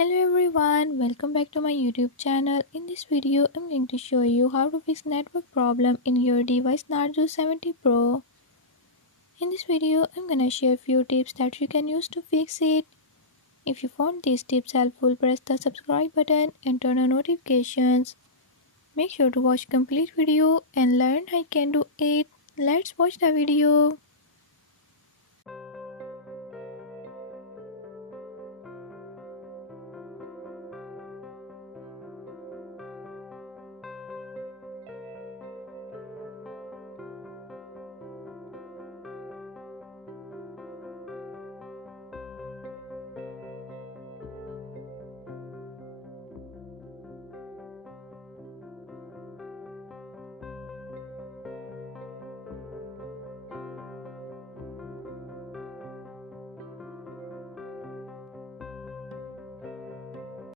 Hello everyone, welcome back to my YouTube channel. In this video, I'm going to show you how to fix network problem in your device Narzo 70 Pro. In this video, I'm gonna share few tips that you can use to fix it. If you found these tips helpful, press the subscribe button and turn on notifications. Make sure to watch complete video and learn how you can do it. Let's watch the video.